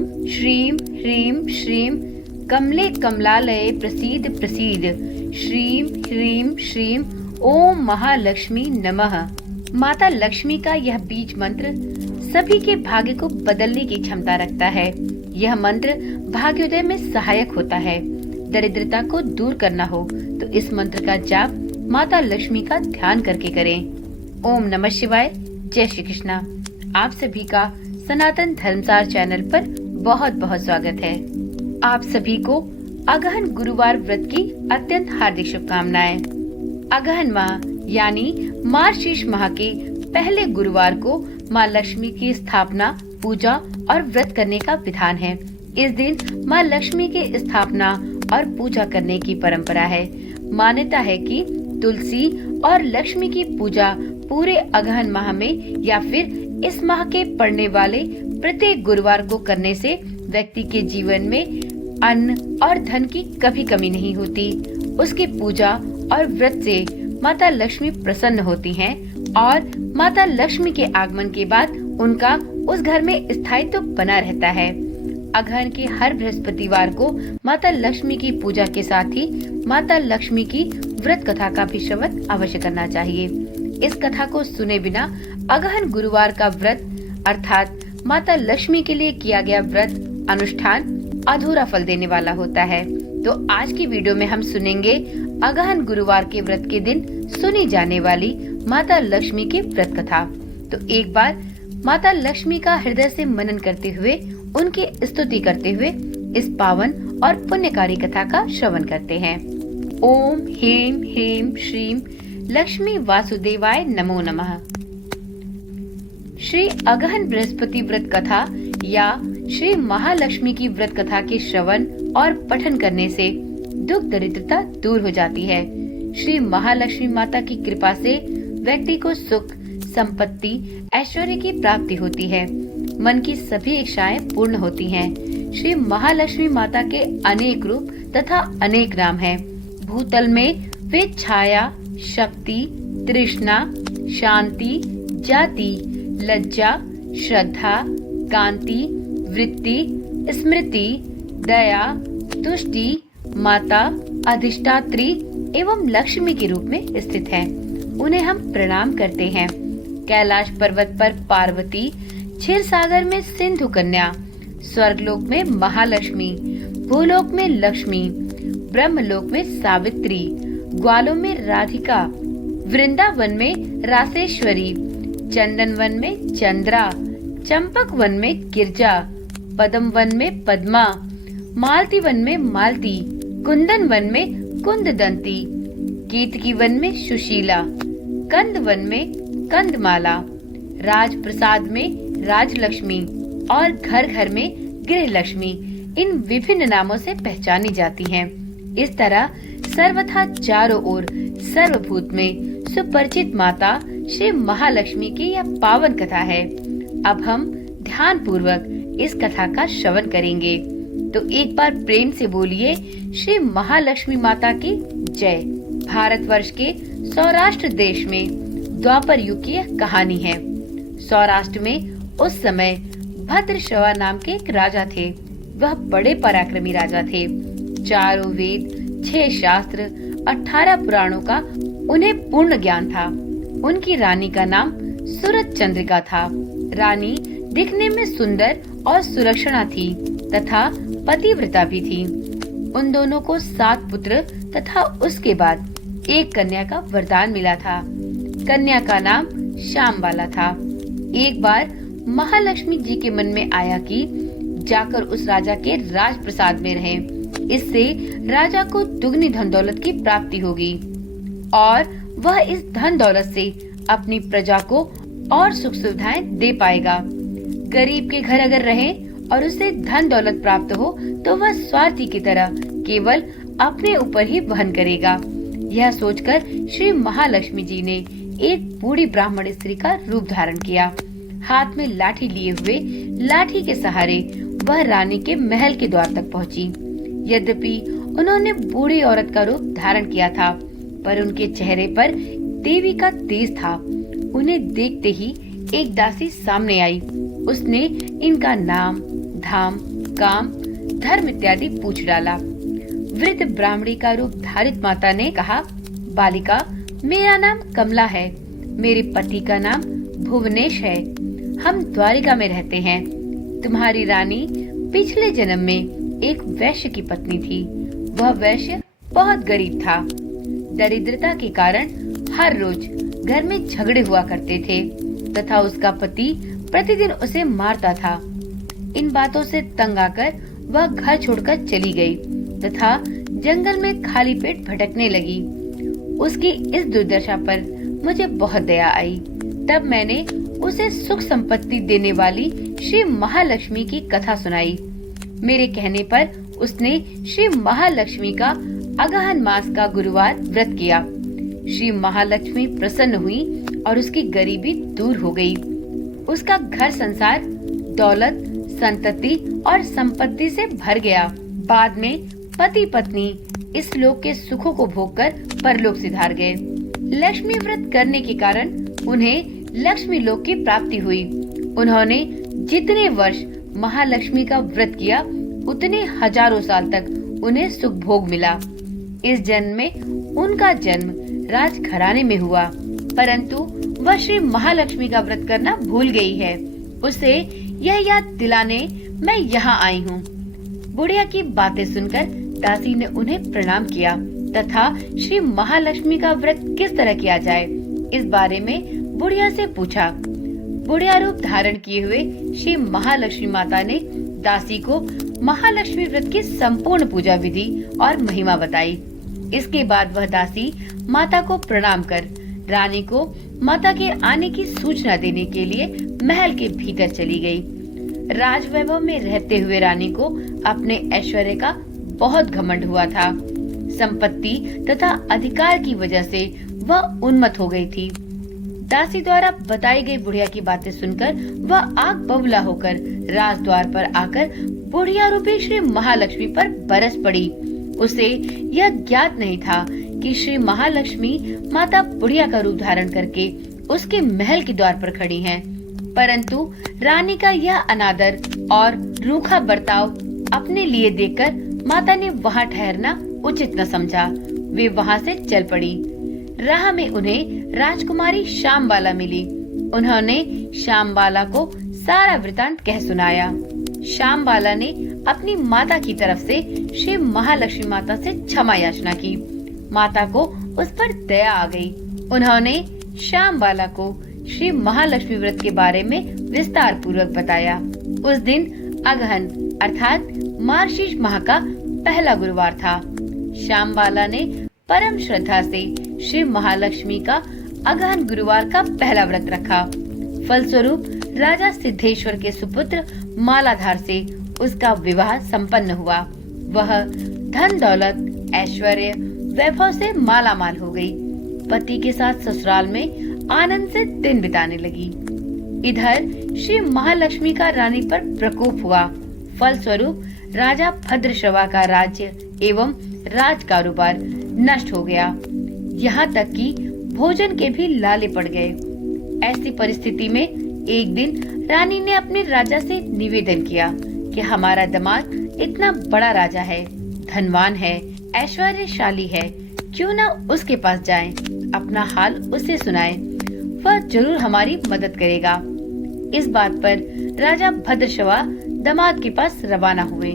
ओम श्रीं ह्रीं श्रीं कमले कमलालये प्रसीद प्रसीद। श्रीं ह्रीं श्रीं ओम महालक्ष्मी नमः। माता लक्ष्मी का यह बीज मंत्र सभी के भाग्य को बदलने की क्षमता रखता है। यह मंत्र भाग्योदय में सहायक होता है। दरिद्रता को दूर करना हो तो इस मंत्र का जाप माता लक्ष्मी का ध्यान करके करें। ओम नमः शिवाय। जय श्री कृष्णा। आप सभी का सनातन धर्मसार चैनल पर बहुत बहुत स्वागत है। आप सभी को अगहन गुरुवार व्रत की अत्यंत हार्दिक शुभकामनाएं। अगहन माह यानी मार्गशीर्ष माह के पहले गुरुवार को माँ लक्ष्मी की स्थापना, पूजा और व्रत करने का विधान है। इस दिन माँ लक्ष्मी की स्थापना और पूजा करने की परंपरा है। मान्यता है कि तुलसी और लक्ष्मी की पूजा पूरे अगहन माह में या फिर इस माह के पड़ने वाले प्रत्येक गुरुवार को करने से व्यक्ति के जीवन में अन्न और धन की कभी कमी नहीं होती। उसकी पूजा और व्रत से माता लक्ष्मी प्रसन्न होती हैं और माता लक्ष्मी के आगमन के बाद उनका उस घर में स्थायित्व बना रहता है। अगहन के हर बृहस्पतिवार को माता लक्ष्मी की पूजा के साथ ही माता लक्ष्मी की व्रत कथा का भी श्रवण अवश्य करना चाहिए। इस कथा को सुने बिना अगहन गुरुवार का व्रत अर्थात माता लक्ष्मी के लिए किया गया व्रत अनुष्ठान अधूरा फल देने वाला होता है। तो आज की वीडियो में हम सुनेंगे अगहन गुरुवार के व्रत के दिन सुनी जाने वाली माता लक्ष्मी की व्रत कथा। तो एक बार माता लक्ष्मी का हृदय से मनन करते हुए, उनकी स्तुति करते हुए इस पावन और पुण्यकारी कथा का श्रवण करते हैं। ओम ह्रीं ह्रीं श्रीं लक्ष्मी वासुदेवाय नमो नमः। श्री अगहन बृहस्पति व्रत कथा या श्री महालक्ष्मी की व्रत कथा के श्रवण और पठन करने से दुख दरिद्रता दूर हो जाती है। श्री महालक्ष्मी माता की कृपा से व्यक्ति को सुख, संपत्ति, ऐश्वर्य की प्राप्ति होती है। मन की सभी इच्छाएं पूर्ण होती हैं। श्री महालक्ष्मी माता के अनेक रूप तथा अनेक नाम हैं। भूतल में वे छाया, शक्ति, तृष्णा, शांति, जाति, लज्जा, श्रद्धा, कांति, वृत्ति, स्मृति, दया, तुष्टि, माता, अधिष्ठात्री एवं लक्ष्मी के रूप में स्थित है। उन्हें हम प्रणाम करते हैं। कैलाश पर्वत पर पार्वती, क्षीर सागर में सिंधु कन्या, स्वर्गलोक में महालक्ष्मी, भूलोक में लक्ष्मी, ब्रह्मलोक में सावित्री, ग्वालों में राधिका, वृंदावन में रासेश्वरी, चंदन वन में चंद्रा, चंपक वन में गिरजा, पद्म वन में पद्मा, मालती वन में मालती, कुंदन वन में कुंददंती, केतकी वन में सुशीला, कंद वन में कंदमाला, राजप्रसाद में राजलक्ष्मी और घर घर में गृहलक्ष्मी इन विभिन्न नामों से पहचानी जाती हैं। इस तरह सर्वथा चारों ओर सर्वभूत में सुपरिचित माता श्री महालक्ष्मी की यह पावन कथा है। अब हम ध्यान पूर्वक इस कथा का श्रवण करेंगे। तो एक बार प्रेम से बोलिए श्री महालक्ष्मी माता की जय। भारतवर्ष के सौराष्ट्र देश में द्वापर युग की यह कहानी है। सौराष्ट्र में उस समय भद्रश्रवा नाम के एक राजा थे। वह बड़े पराक्रमी राजा थे। चारों वेद, 6 शास्त्र, 18 पुराणों का उन्हें पूर्ण ज्ञान था। उनकी रानी का नाम सूरज चंद्रिका था। रानी दिखने में सुंदर और सुलक्षणा थी तथा पतिव्रता भी थी। उन दोनों को 7 पुत्र तथा उसके बाद एक कन्या का वरदान मिला था। कन्या का नाम श्यामबाला था। एक बार महालक्ष्मी जी के मन में आया कि जाकर उस राजा के राजप्रसाद में रहें। इससे राजा को दुगनी धन दौलत की प्राप्ति होगी और वह इस धन दौलत से अपनी प्रजा को और सुख सुविधाएं दे पाएगा। गरीब के घर अगर रहे और उसे धन दौलत प्राप्त हो तो वह स्वार्थी की तरह केवल अपने ऊपर ही वहन करेगा। यह सोचकर श्री महालक्ष्मी जी ने एक बूढ़ी ब्राह्मण स्त्री का रूप धारण किया। हाथ में लाठी लिए हुए लाठी के सहारे वह रानी के महल के द्वार तक पहुंची। यद्यपि उन्होंने बूढ़ी औरत का रूप धारण किया था, पर उनके चेहरे पर देवी का तेज था। उन्हें देखते ही एक दासी सामने आई। उसने इनका नाम, धाम, काम, धर्म इत्यादि पूछ डाला। वृद्ध ब्राह्मणी का रूप धारित माता ने कहा, बालिका, मेरा नाम कमला है, मेरे पति का नाम भुवनेश है, हम द्वारिका में रहते हैं। तुम्हारी रानी पिछले जन्म में एक वैश्य की पत्नी थी। वह वैश्य बहुत गरीब था। दरिद्रता के कारण हर रोज घर में झगड़े हुआ करते थे तथा उसका पति प्रतिदिन उसे मारता था। इन बातों से तंग आकर वह घर छोड़कर चली गई तथा जंगल में खाली पेट भटकने लगी। उसकी इस दुर्दशा पर मुझे बहुत दया आई। तब मैंने उसे सुख संपत्ति देने वाली श्री महालक्ष्मी की कथा सुनाई। मेरे कहने पर उसने श्री महालक्ष्मी का अगहन मास का गुरुवार व्रत किया। श्री महालक्ष्मी प्रसन्न हुई और उसकी गरीबी दूर हो गई। उसका घर संसार दौलत, संतति और संपत्ति से भर गया। बाद में पति पत्नी इस लोक के सुखों को भोगकर परलोक सिधार गए। लक्ष्मी व्रत करने के कारण उन्हें लक्ष्मी लोक की प्राप्ति हुई। उन्होंने जितने वर्ष महालक्ष्मी का व्रत किया उतने हजारों साल तक उन्हें सुख भोग मिला। इस जन्म में उनका जन्म राजघराने में हुआ, परंतु वह श्री महालक्ष्मी का व्रत करना भूल गई है। उसे यह याद दिलाने मैं यहाँ आई हूँ। बुढ़िया की बातें सुनकर दासी ने उन्हें प्रणाम किया तथा श्री महालक्ष्मी का व्रत किस तरह किया जाए इस बारे में बुढ़िया से पूछा। बुढ़िया रूप धारण किए हुए श्री महालक्ष्मी माता ने दासी को महालक्ष्मी व्रत की संपूर्ण पूजा विधि और महिमा बताई। इसके बाद वह दासी माता को प्रणाम कर रानी को माता के आने की सूचना देने के लिए महल के भीतर चली गई। राजवैभव में रहते हुए रानी को अपने ऐश्वर्य का बहुत घमंड हुआ था। संपत्ति तथा अधिकार की वजह से वह उन्मत्त हो गई थी। दासी द्वारा बताई गई बुढ़िया की बातें सुनकर वह आग बबूला होकर राजद्वार पर आकर बुढ़िया रूपी श्री महालक्ष्मी पर बरस पड़ी। उसे यह ज्ञात नहीं था कि श्री महालक्ष्मी माता बुढ़िया का रूप धारण करके उसके महल के द्वार पर खड़ी हैं। परंतु रानी का यह अनादर और रूखा बर्ताव अपने लिए देखकर माता ने वहाँ ठहरना उचित न समझा। वे वहाँ से चल पड़ी। राह में उन्हें राजकुमारी श्यामबाला मिली। उन्होंने श्यामबाला को सारा वृतांत कह सुनाया। श्यामबाला ने अपनी माता की तरफ से श्री महालक्ष्मी माता से क्षमा याचना की। माता को उस पर दया आ गई। उन्होंने श्यामबाला को श्री महालक्ष्मी व्रत के बारे में विस्तार पूर्वक बताया। उस दिन अगहन अर्थात मार्गशीर्ष माह का पहला गुरुवार था। श्यामबाला ने परम श्रद्धा से श्री महालक्ष्मी का अगहन गुरुवार का पहला व्रत रखा। फलस्वरूप राजा सिद्धेश्वर के सुपुत्र मालाधार से उसका विवाह संपन्न हुआ। वह धन दौलत ऐश्वर्य वैभव से मालामाल हो गई। पति के साथ ससुराल में आनंद से दिन बिताने लगी। इधर श्री महालक्ष्मी का रानी पर प्रकोप हुआ। फलस्वरूप राजा भद्रश्रवा का राज्य एवं राज कारोबार नष्ट हो गया। यहाँ तक कि भोजन के भी लाले पड़ गए। ऐसी परिस्थिति में एक दिन रानी ने अपने राजा से निवेदन किया कि हमारा दामाद इतना बड़ा राजा है, धनवान है, ऐश्वर्यशाली है, क्यों ना उसके पास जाएं, अपना हाल उसे सुनाएं, वह जरूर हमारी मदद करेगा। इस बात पर राजा भद्रश्रवा दामाद के पास रवाना हुए।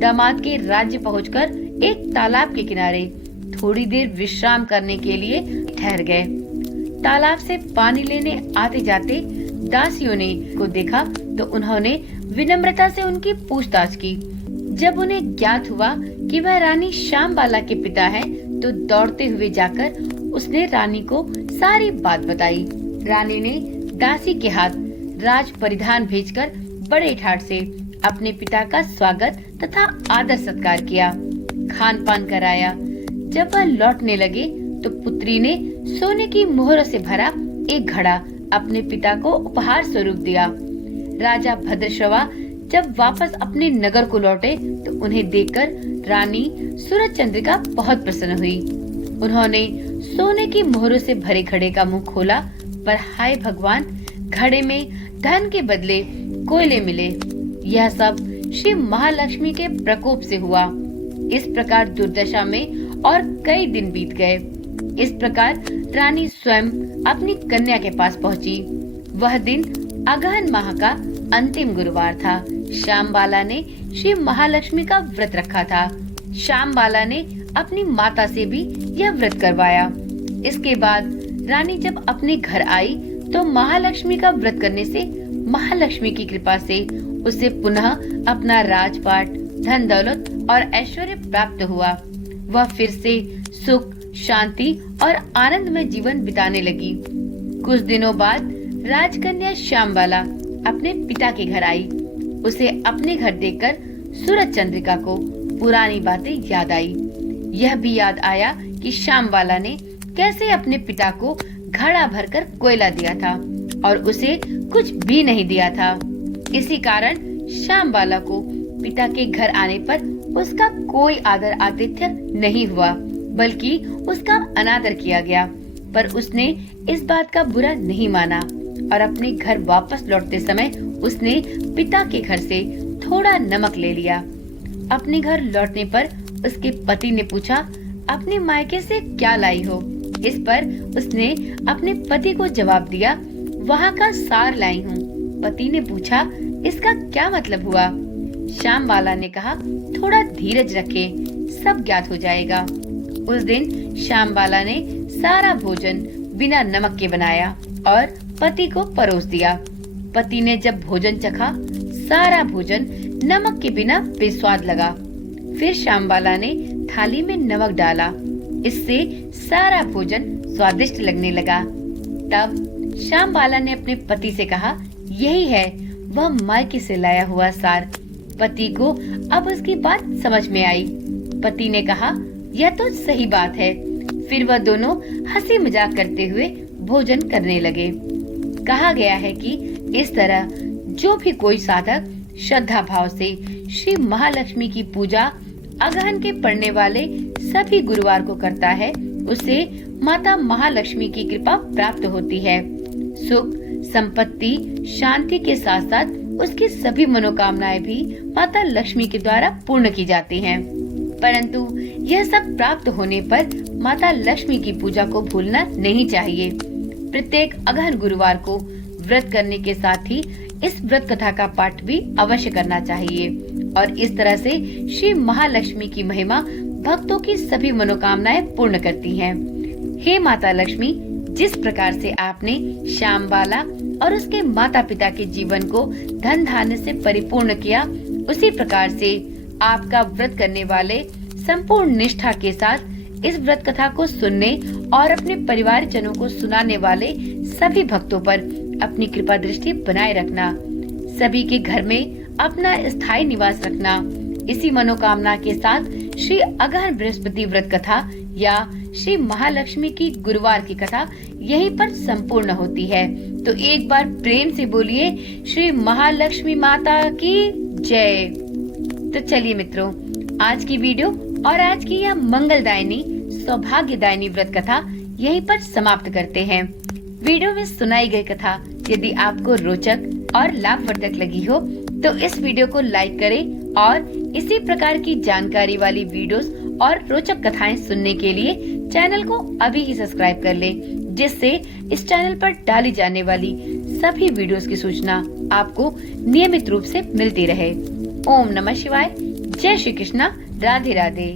दामाद के राज्य पहुंचकर एक तालाब के किनारे थोड़ी देर विश्राम करने के लिए ठहर गए। तालाब से पानी लेने आते जाते दासियों ने को देखा तो उन्होंने विनम्रता से उनकी पूछताछ की। जब उन्हें ज्ञात हुआ कि वह रानी श्यामबाला के पिता हैं, तो दौड़ते हुए जाकर उसने रानी को सारी बात बताई। रानी ने दासी के हाथ राज परिधान भेजकर बड़े ठाट से अपने पिता का स्वागत तथा आदर सत्कार किया, खान पान कराया। जब वह लौटने लगे तो पुत्री ने सोने की मोहरों से भरा एक घड़ा अपने पिता को उपहार स्वरूप दिया। राजा भद्रश्रवा जब वापस अपने नगर को लौटे तो उन्हें देखकर रानी सूरज चंद्रिका बहुत प्रसन्न हुई। उन्होंने सोने की मोहरों से भरे घड़े का मुंह खोला, पर हाय भगवान, घड़े में धन के बदले कोयले मिले। यह सब श्री महालक्ष्मी के प्रकोप से हुआ। इस प्रकार दुर्दशा में और कई दिन बीत गए। इस प्रकार रानी स्वयं अपनी कन्या के पास पहुंची। वह दिन अगहन माह का अंतिम गुरुवार था। श्यामबाला ने श्री महालक्ष्मी का व्रत रखा था। श्यामबाला ने अपनी माता से भी यह व्रत करवाया। इसके बाद रानी जब अपने घर आई तो महालक्ष्मी का व्रत करने से महालक्ष्मी की कृपा से उसे पुनः अपना राजपाट, धन दौलत और ऐश्वर्य प्राप्त हुआ। वह फिर से सुख, शांति और आनंद में जीवन बिताने लगी। कुछ दिनों बाद राजकन्या श्यामबाला अपने पिता के घर आई। उसे अपने घर देखकर सूरज चंद्रिका को पुरानी बातें याद आई। यह भी याद आया कि श्यामबाला ने कैसे अपने पिता को घड़ा भरकर कोयला दिया था और उसे कुछ भी नहीं दिया था। इसी कारण श्यामबाला को पिता के घर आने पर उसका कोई आदर आतिथ्य नहीं हुआ, बल्कि उसका अनादर किया गया। पर उसने इस बात का बुरा नहीं माना और अपने घर वापस लौटते समय उसने पिता के घर से थोड़ा नमक ले लिया। अपने घर लौटने पर उसके पति ने पूछा, अपने मायके से क्या लाई हो? इस पर उसने अपने पति को जवाब दिया, वहाँ का सार लाई हूँ। पति ने पूछा, इसका क्या मतलब हुआ? श्यामबाला ने कहा, थोड़ा धीरज रखें, सब ज्ञात हो जाएगा। उस दिन श्यामबाला ने सारा भोजन बिना नमक के बनाया और पति को परोस दिया। पति ने जब भोजन चखा, सारा भोजन नमक के बिना बेस्वाद लगा। फिर श्यामबाला ने थाली में नमक डाला। इससे सारा भोजन स्वादिष्ट लगने लगा। तब श्यामबाला ने अपने पति से कहा, यही है वह मायके से लाया हुआ सार। पति को अब उसकी बात समझ में आई। पति ने कहा, यह तो सही बात है। फिर वह दोनों हंसी मजाक करते हुए भोजन करने लगे। कहा गया है कि इस तरह जो भी कोई साधक श्रद्धा भाव से श्री महालक्ष्मी की पूजा अगहन के पड़ने वाले सभी गुरुवार को करता है, उसे माता महालक्ष्मी की कृपा प्राप्त होती है। सुख, संपत्ति, शांति के साथ साथ उसकी सभी मनोकामनाएं भी माता लक्ष्मी के द्वारा पूर्ण की जाती हैं। परंतु यह सब प्राप्त होने पर माता लक्ष्मी की पूजा को भूलना नहीं चाहिए। प्रत्येक अगहन गुरुवार को व्रत करने के साथ ही इस व्रत कथा का पाठ भी अवश्य करना चाहिए और इस तरह से श्री महालक्ष्मी की महिमा भक्तों की सभी मनोकामनाएं पूर्ण करती हैं। हे माता लक्ष्मी, जिस प्रकार से आपने श्यामबाला और उसके माता पिता के जीवन को धन धान्य से परिपूर्ण किया, उसी प्रकार से आपका व्रत करने वाले संपूर्ण निष्ठा के साथ इस व्रत कथा को सुनने और अपने परिवारजनों को सुनाने वाले सभी भक्तों पर अपनी कृपा दृष्टि बनाए रखना। सभी के घर में अपना स्थायी निवास रखना। इसी मनोकामना के साथ श्री अगहन बृहस्पति व्रत कथा या श्री महालक्ष्मी की गुरुवार की कथा यहीं पर संपूर्ण होती है। तो एक बार प्रेम से बोलिए, श्री महालक्ष्मी माता की जय। तो चलिए मित्रों, आज की वीडियो और आज की यह मंगलदायिनी सौभाग्यदायिनी व्रत कथा यहीं पर समाप्त करते हैं। वीडियो में सुनाई गई कथा यदि आपको रोचक और लाभवर्धक लगी हो तो इस वीडियो को लाइक करें और इसी प्रकार की जानकारी वाली वीडियोस और रोचक कथाएं सुनने के लिए चैनल को अभी ही सब्सक्राइब कर लें, जिससे इस चैनल पर डाली जाने वाली सभी वीडियोस की सूचना आपको नियमित रूप से मिलती रहे। ओम नमः शिवाय। जय श्री कृष्णा। राधे राधे।